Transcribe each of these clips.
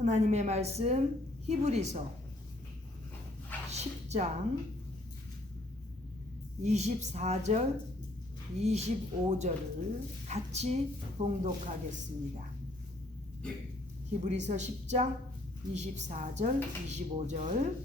하나님의 말씀 히브리서 10장 24절 25절을 같이 봉독하겠습니다. 히브리서 10장 24절 25절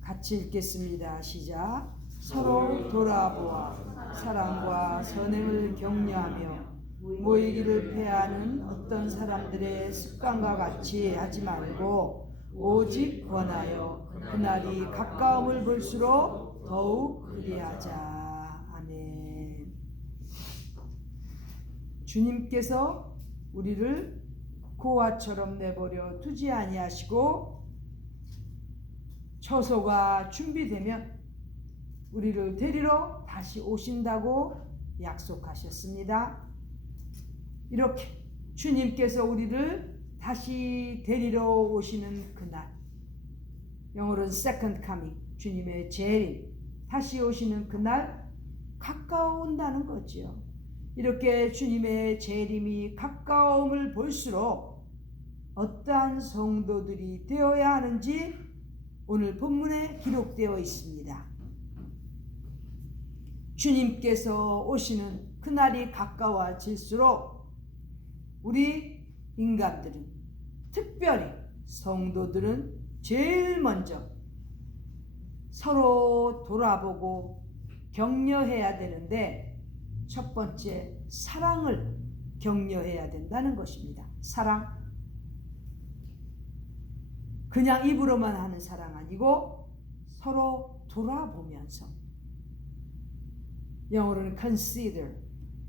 같이 읽겠습니다. 시작. 서로 돌아보아 사랑과 선행을 격려하며 모이기를 패하는 어떤 사람들의 습관과 같이 하지 말고 오직 권하여 그날이 가까움을 볼수록 더욱 그리하자. 아멘. 주님께서 우리를 고아처럼 내버려 두지 아니하시고 처소가 준비되면 우리를 데리러 다시 오신다고 약속하셨습니다. 이렇게 주님께서 우리를 다시 데리러 오시는 그날, 영어로는 second coming, 주님의 재림, 다시 오시는 그날 가까운다는 거지요. 이렇게 주님의 재림이 가까움을 볼수록 어떠한 성도들이 되어야 하는지 오늘 본문에 기록되어 있습니다. 주님께서 오시는 그날이 가까워질수록 우리 인간들은, 특별히 성도들은 제일 먼저 서로 돌아보고 격려해야 되는데, 첫 번째 사랑을 격려해야 된다는 것입니다. 사랑. 그냥 입으로만 하는 사랑 아니고 서로 돌아보면서, 영어로는 consider,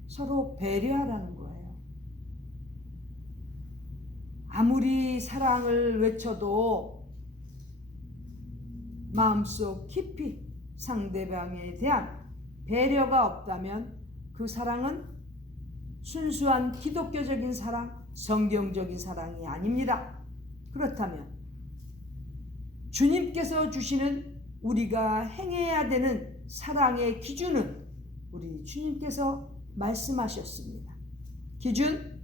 서로 배려하라는 거예요. 아무리 사랑을 외쳐도 마음속 깊이 상대방에 대한 배려가 없다면 그 사랑은 순수한 기독교적인 사랑, 성경적인 사랑이 아닙니다. 그렇다면 주님께서 주시는 우리가 행해야 되는 사랑의 기준은 우리 주님께서 말씀하셨습니다. 기준,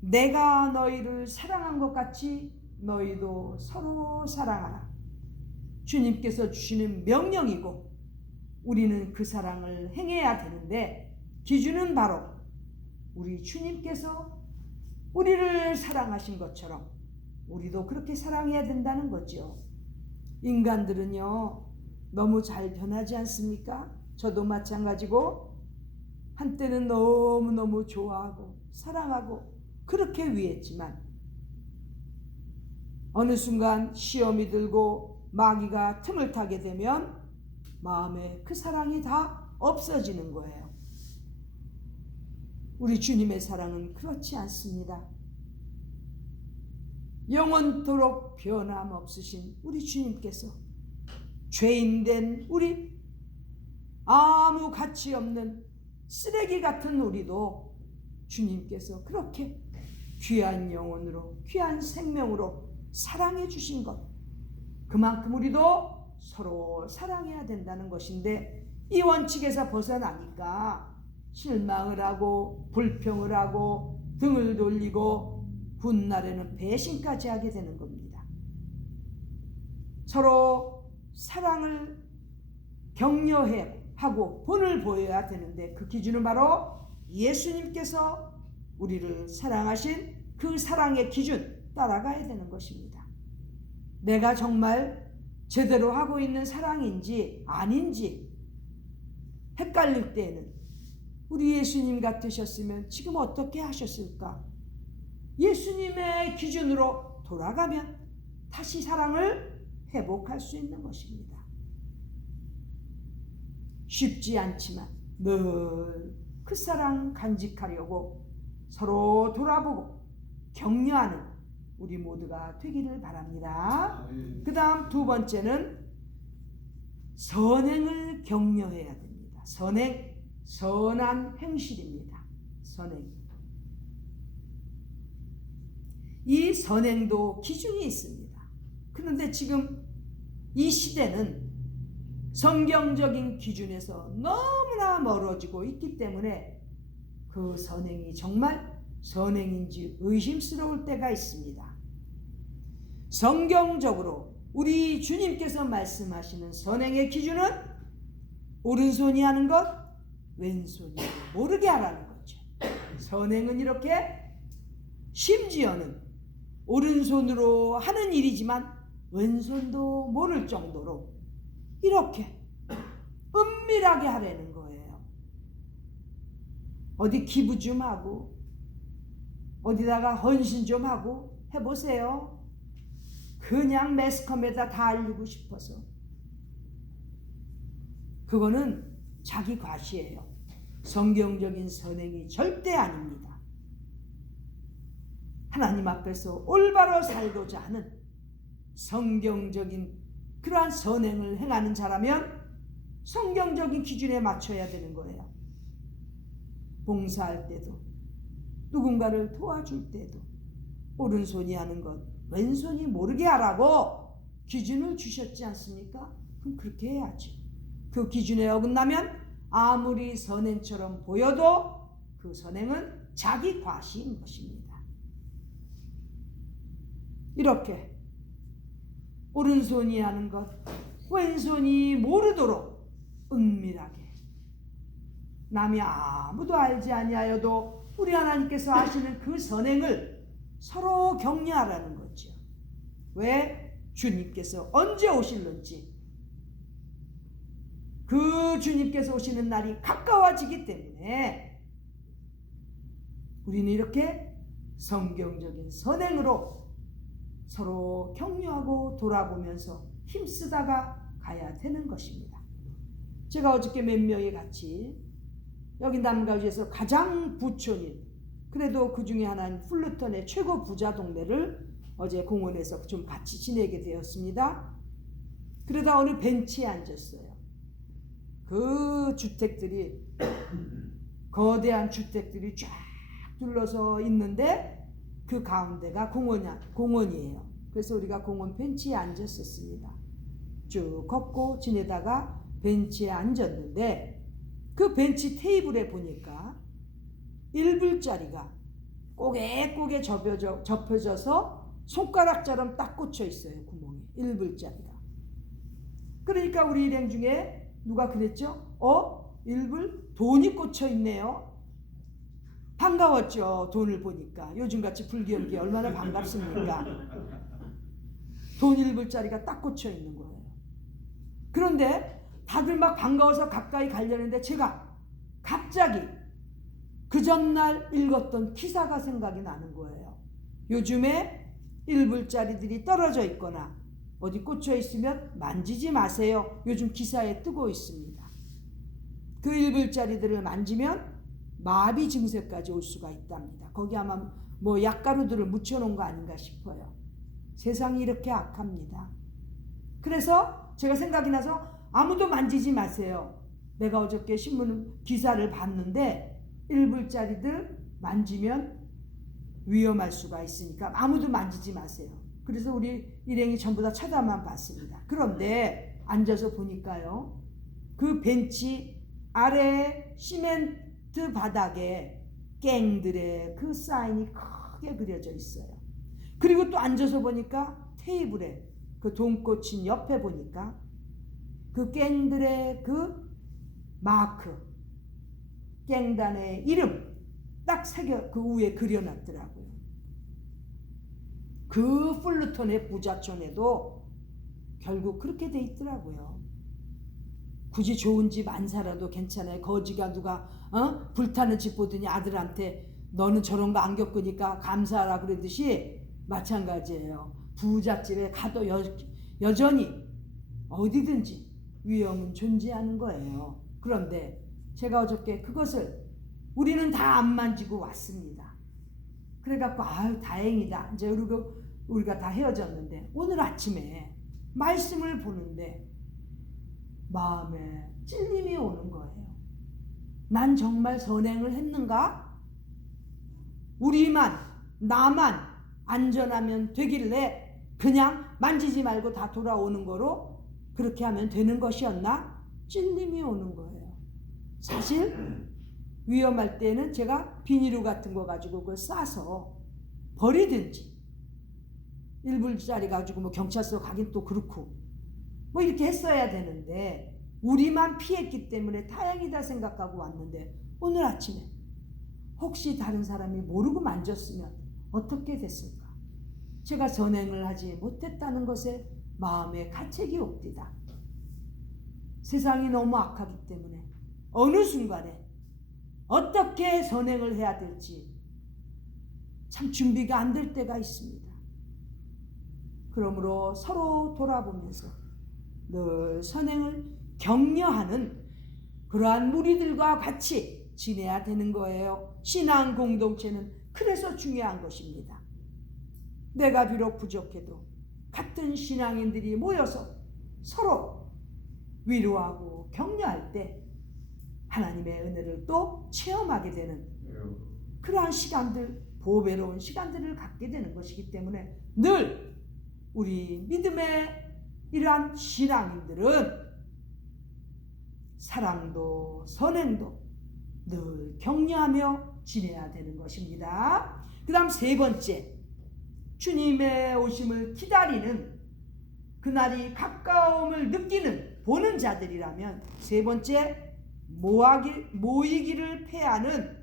내가 너희를 사랑한 것 같이 너희도 서로 사랑하라. 주님께서 주시는 명령이고 우리는 그 사랑을 행해야 되는데, 기준은 바로 우리 주님께서 우리를 사랑하신 것처럼 우리도 그렇게 사랑해야 된다는 거죠. 인간들은요, 너무 잘 변하지 않습니까? 저도 마찬가지고 한때는 너무너무 좋아하고 사랑하고 그렇게 위했지만 어느 순간 시험이 들고 마귀가 틈을 타게 되면 마음에 그 사랑이 다 없어지는 거예요. 우리 주님의 사랑은 그렇지 않습니다. 영원토록 변함없으신 우리 주님께서 죄인된 우리, 아무 가치 없는 쓰레기 같은 우리도 주님께서 그렇게 귀한 영혼으로, 귀한 생명으로 사랑해 주신 것, 그만큼 우리도 서로 사랑해야 된다는 것인데, 이 원칙에서 벗어나니까 실망을 하고 불평을 하고 등을 돌리고 훗날에는 배신까지 하게 되는 겁니다. 서로 사랑을 격려하고 본을 보여야 되는데, 그 기준은 바로 예수님께서 우리를 사랑하신 그 사랑의 기준 따라가야 되는 것입니다. 내가 정말 제대로 하고 있는 사랑인지 아닌지 헷갈릴 때에는 우리 예수님 같으셨으면 지금 어떻게 하셨을까? 예수님의 기준으로 돌아가면 다시 사랑을 회복할 수 있는 것입니다. 쉽지 않지만 늘 그 사랑 간직하려고 서로 돌아보고 격려하는 우리 모두가 되기를 바랍니다. 그 다음 두 번째는 선행을 격려해야 됩니다. 선행, 선한 행실입니다. 선행. 이 선행도 기준이 있습니다. 그런데 지금 이 시대는 성경적인 기준에서 너무나 멀어지고 있기 때문에 그 선행이 정말 선행인지 의심스러울 때가 있습니다. 성경적으로 우리 주님께서 말씀하시는 선행의 기준은 오른손이 하는 것, 왼손이 모르게 하라는 거죠. 선행은 이렇게 심지어는 오른손으로 하는 일이지만 왼손도 모를 정도로 이렇게 은밀하게 하라는 거예요. 어디 기부 좀 하고 어디다가 헌신 좀 하고 해보세요. 그냥 매스컴에다 다 알리고 싶어서. 그거는 자기 과시예요. 성경적인 선행이 절대 아닙니다. 하나님 앞에서 올바로 살고자 하는 성경적인 그러한 선행을 행하는 자라면 성경적인 기준에 맞춰야 되는 거예요. 봉사할 때도 누군가를 도와줄 때도 오른손이 하는 것 왼손이 모르게 하라고 기준을 주셨지 않습니까? 그럼 그렇게 해야죠. 그 기준에 어긋나면 아무리 선행처럼 보여도 그 선행은 자기 과시인 것입니다. 이렇게 오른손이 하는 것 왼손이 모르도록 은밀하게 남이 아무도 알지 아니하여도 우리 하나님께서 하시는 그 선행을 서로 격려하라는 거죠. 왜? 주님께서 언제 오실는지 그 주님께서 오시는 날이 가까워지기 때문에 우리는 이렇게 성경적인 선행으로 서로 격려하고 돌아보면서 힘쓰다가 가야 되는 것입니다. 제가 어저께 몇 명이 같이 여기 남가주에서 가장 부촌인 그래도 그 중에 하나인 풀루턴의 최고 부자 동네를 어제 공원에서 좀 같이 지내게 되었습니다. 그러다 어느 벤치에 앉았어요. 그 주택들이 거대한 주택들이 쫙 둘러서 있는데 그 가운데가 공원이에요. 그래서 우리가 공원 벤치에 앉았었습니다. 쭉 걷고 지내다가 벤치에 앉았는데 그 벤치 테이블에 보니까 1불짜리가 꼬개꼬개 접혀져서 손가락처럼 딱 꽂혀 있어요. 구멍에 1불짜리가. 그러니까 우리 일행 중에 누가 그랬죠? 1불 돈이 꽂혀 있네요. 반가웠죠. 돈을 보니까. 요즘같이 불경기 얼마나 반갑습니까? 돈 1불짜리가 딱 꽂혀 있는 거예요. 그런데 다들 막 반가워서 가까이 가려는데 제가 갑자기 그 전날 읽었던 기사가 생각이 나는 거예요. 요즘에 1불짜리들이 떨어져 있거나 어디 꽂혀 있으면 만지지 마세요. 요즘 기사에 뜨고 있습니다. 그 1불짜리들을 만지면 마비 증세까지 올 수가 있답니다. 거기 아마 뭐 약가루들을 묻혀놓은 거 아닌가 싶어요. 세상이 이렇게 악합니다. 그래서 제가 생각이 나서 아무도 만지지 마세요. 내가 어저께 신문 기사를 봤는데 1불짜리들 만지면 위험할 수가 있으니까 아무도 만지지 마세요. 그래서 우리 일행이 전부 다 쳐다만 봤습니다. 그런데 앉아서 보니까요. 그 벤치 아래 시멘트 바닥에 갱들의 그 사인이 크게 그려져 있어요. 그리고 또 앉아서 보니까 테이블에 그 돈 꽂힌 옆에 보니까 그 갱들의 그 마크, 갱단의 이름 딱 새겨 그 위에 그려놨더라고요. 그 풀루턴의 부자촌에도 결국 그렇게 돼 있더라고요. 굳이 좋은 집 안 살아도 괜찮아요. 거지가 누가 불타는 집 보더니 아들한테 너는 저런 거 안 겪으니까 감사하라 그러듯이 마찬가지예요. 부잣집에 가도 여전히 어디든지 위험은 존재하는 거예요. 그런데 제가 어저께 그것을 우리는 다 안 만지고 왔습니다. 그래갖고 다행이다. 이제 우리가 다 헤어졌는데 오늘 아침에 말씀을 보는데 마음에 찔림이 오는 거예요. 난 정말 선행을 했는가? 나만 안전하면 되길래 그냥 만지지 말고 다 돌아오는 거로 그렇게 하면 되는 것이었나? 찔림이 오는 거예요. 사실 위험할 때는 제가 비닐루 같은 거 가지고 그걸 싸서 버리든지 1불짜리 가지고 뭐 경찰서 가긴 또 그렇고 뭐 이렇게 했어야 되는데 우리만 피했기 때문에 다행이다 생각하고 왔는데 오늘 아침에 혹시 다른 사람이 모르고 만졌으면 어떻게 됐을까? 제가 선행을 하지 못했다는 것에 마음에 가책이 옵디다. 세상이 너무 악하기 때문에 어느 순간에 어떻게 선행을 해야 될지 참 준비가 안 될 때가 있습니다. 그러므로 서로 돌아보면서 늘 선행을 격려하는 그러한 무리들과 같이 지내야 되는 거예요. 신앙 공동체는 그래서 중요한 것입니다. 내가 비록 부족해도 같은 신앙인들이 모여서 서로 위로하고 격려할 때 하나님의 은혜를 또 체험하게 되는 그러한 시간들, 보배로운 시간들을 갖게 되는 것이기 때문에 늘 우리 믿음의 이러한 신앙인들은 사랑도 선행도 늘 격려하며 지내야 되는 것입니다. 그 다음 세 번째, 주님의 오심을 기다리는 그날이 가까움을 느끼는 보는 자들이라면 세 번째, 모이기를 패하는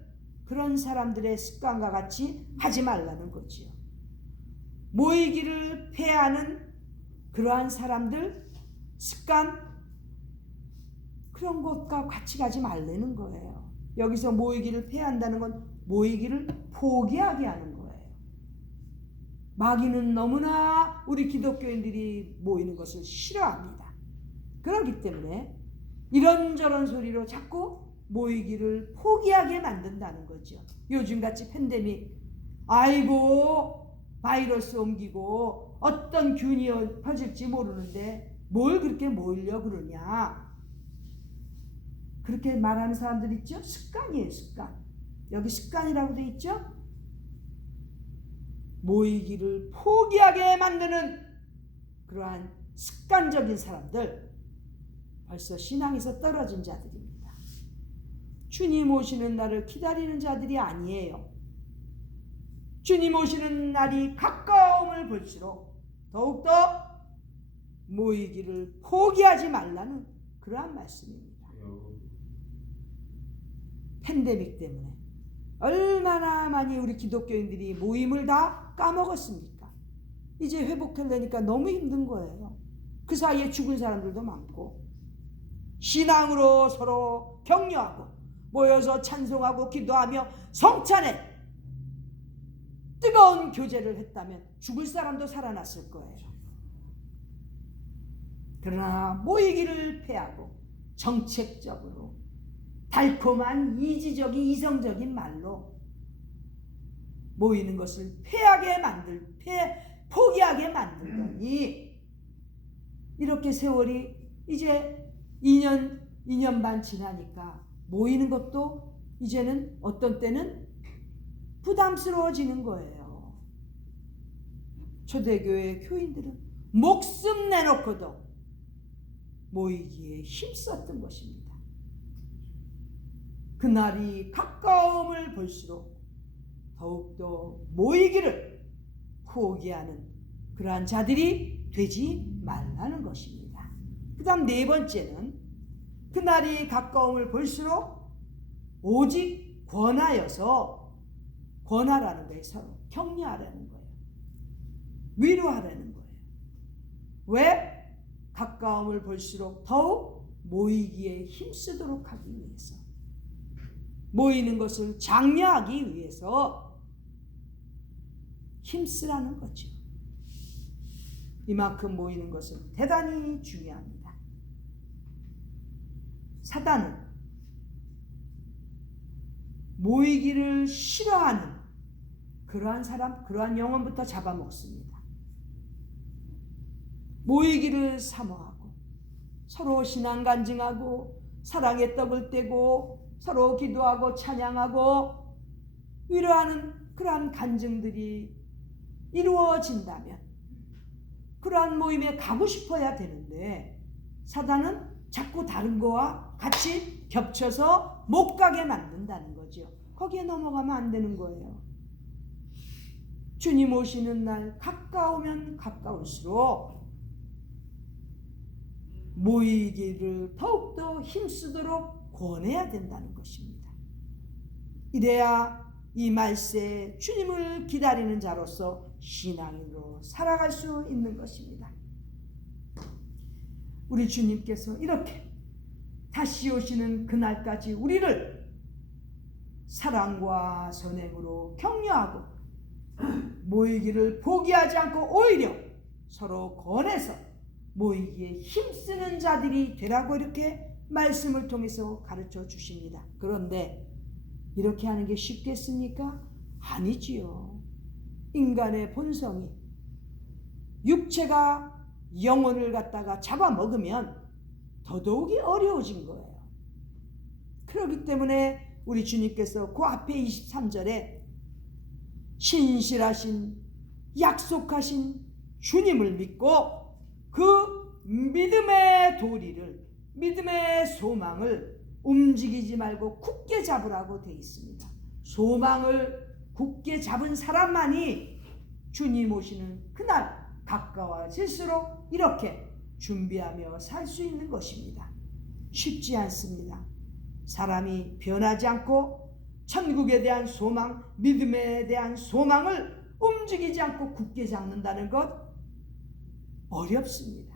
그런 사람들의 습관과 같이 하지 말라는 거지요. 모이기를 패하는 그러한 사람들 습관, 그런 것과 같이 가지 말라는 거예요. 여기서 모이기를 패한다는 건 모이기를 포기하게 하는 거예요. 마귀는 너무나 우리 기독교인들이 모이는 것을 싫어합니다. 그렇기 때문에 이런저런 소리로 자꾸 모이기를 포기하게 만든다는 거죠. 요즘같이 팬데믹, 아이고 바이러스 옮기고 어떤 균이 퍼질지 모르는데 뭘 그렇게 모이려고 그러냐, 그렇게 말하는 사람들 있죠. 습관이에요, 습관. 여기 습관이라고 돼 있죠. 모이기를 포기하게 만드는 그러한 습관적인 사람들, 벌써 신앙에서 떨어진 자들입니다. 주님 오시는 날을 기다리는 자들이 아니에요. 주님 오시는 날이 가까움을 볼수록 더욱더 모이기를 포기하지 말라는 그러한 말씀입니다. 팬데믹 때문에 얼마나 많이 우리 기독교인들이 모임을 다 까먹었습니까? 이제 회복하려니까 너무 힘든 거예요. 그 사이에 죽은 사람들도 많고, 신앙으로 서로 격려하고 모여서 찬송하고 기도하며 성찬에 뜨거운 교제를 했다면 죽을 사람도 살아났을 거예요. 그러나 모이기를 패하고 정책적으로 달콤한 이지적인 이성적인 말로 모이는 것을 포기하게 만들더니 이렇게 세월이 이제 2년 반 지나니까 모이는 것도 이제는 어떤 때는 부담스러워지는 거예요. 초대교회 교인들은 목숨 내놓고도 모이기에 힘썼던 것입니다. 그날이 가까움을 볼수록 더욱더 모이기를 포기하는 그러한 자들이 되지 말라는 것입니다. 그 다음 네 번째는 그날이 가까움을 볼수록 오직 권하여서, 권하라는 거예요. 서로 격려하라는 거예요. 위로하라는 거예요. 왜? 가까움을 볼수록 더욱 모이기에 힘쓰도록 하기 위해서, 모이는 것을 장려하기 위해서 힘쓰라는 거죠. 이만큼 모이는 것은 대단히 중요합니다. 사단은 모이기를 싫어하는 그러한 사람, 그러한 영혼부터 잡아먹습니다. 모이기를 사모하고 서로 신앙 간증하고 사랑의 떡을 떼고 서로 기도하고 찬양하고 위로하는 그러한 간증들이 이루어진다면 그러한 모임에 가고 싶어야 되는데, 사단은 자꾸 다른 거와 같이 겹쳐서 못 가게 만든다는 거죠. 거기에 넘어가면 안 되는 거예요. 주님 오시는 날 가까우면 가까울수록 모이기를 더욱더 힘쓰도록 권해야 된다는 것입니다. 이래야 이 말세에 주님을 기다리는 자로서 신앙인으로 살아갈 수 있는 것입니다. 우리 주님께서 이렇게 다시 오시는 그날까지 우리를 사랑과 선행으로 격려하고 모이기를 포기하지 않고 오히려 서로 권해서 모이기에 힘쓰는 자들이 되라고 이렇게 말씀을 통해서 가르쳐 주십니다. 그런데 이렇게 하는 게 쉽겠습니까? 아니지요. 인간의 본성이 육체가 영혼을 갖다가 잡아먹으면 더더욱이 어려워진 거예요. 그렇기 때문에 우리 주님께서 그 앞에 23절에 신실하신 약속하신 주님을 믿고 그 믿음의 도리를, 믿음의 소망을 움직이지 말고 굳게 잡으라고 되어 있습니다. 소망을 굳게 잡은 사람만이 주님 오시는 그날 가까워질수록 이렇게 준비하며 살 수 있는 것입니다. 쉽지 않습니다. 사람이 변하지 않고 천국에 대한 소망, 믿음에 대한 소망을 움직이지 않고 굳게 잡는다는 것 어렵습니다.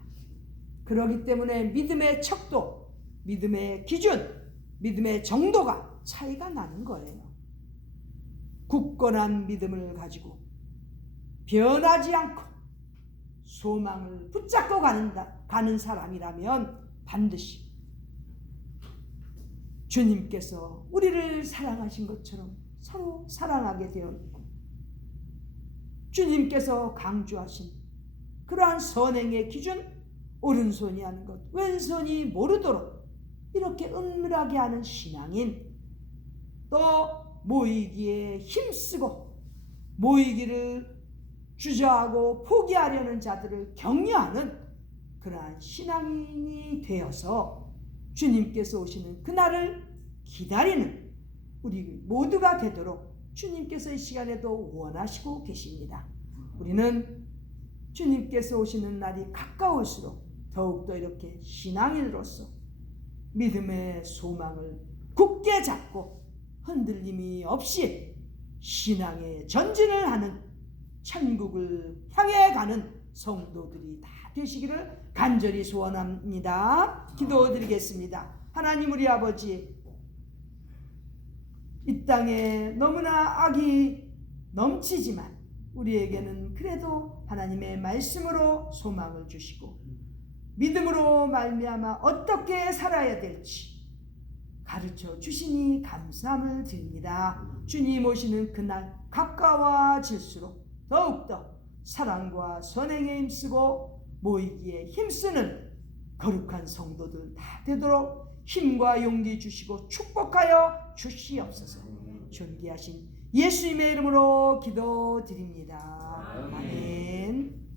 그렇기 때문에 믿음의 척도, 믿음의 기준, 믿음의 정도가 차이가 나는 거예요. 굳건한 믿음을 가지고 변하지 않고 소망을 붙잡고 가는 사람이라면 반드시 주님께서 우리를 사랑하신 것처럼 서로 사랑하게 되어 있고 주님께서 강조하신 그러한 선행의 기준, 오른손이 하는 것, 왼손이 모르도록 이렇게 은밀하게 하는 신앙인, 또 모이기에 힘쓰고 모이기를 주저하고 포기하려는 자들을 격려하는 그러한 신앙인이 되어서 주님께서 오시는 그날을 기다리는 우리 모두가 되도록 주님께서 이 시간에도 원하시고 계십니다. 우리는 주님께서 오시는 날이 가까울수록 더욱더 이렇게 신앙인으로서 믿음의 소망을 굳게 잡고 흔들림이 없이 신앙의 전진을 하는 천국을 향해 가는 성도들이 다 되시기를 간절히 소원합니다. 기도드리겠습니다. 하나님 우리 아버지, 이 땅에 너무나 악이 넘치지만 우리에게는 그래도 하나님의 말씀으로 소망을 주시고 믿음으로 말미암아 어떻게 살아야 될지 가르쳐 주시니 감사함을 드립니다. 주님 오시는 그날 가까워질수록 더욱더 사랑과 선행에 힘쓰고 모이기에 힘쓰는 거룩한 성도들 다 되도록 힘과 용기 주시고 축복하여 주시옵소서. 존귀하신 예수님의 이름으로 기도드립니다. 아멘.